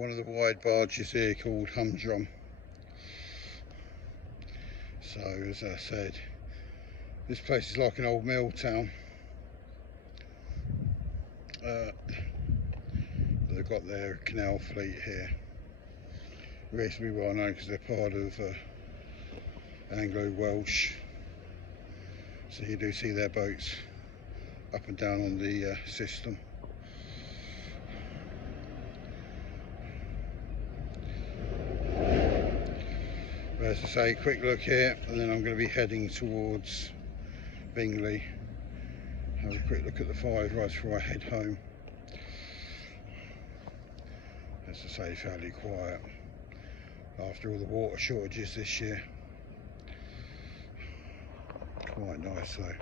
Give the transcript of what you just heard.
one of the wide barges here called Humdrum. So as I said, this place is like an old mill town. They've got their canal fleet here, reasonably well known because they're part of Anglo-Welsh. So you do see their boats up and down on the system. But as I say, quick look here, and then I'm going to be heading towards Bingley. Have a quick look at the Five right before I head home. As I say, fairly quiet after all the water shortages this year. Quite nice though.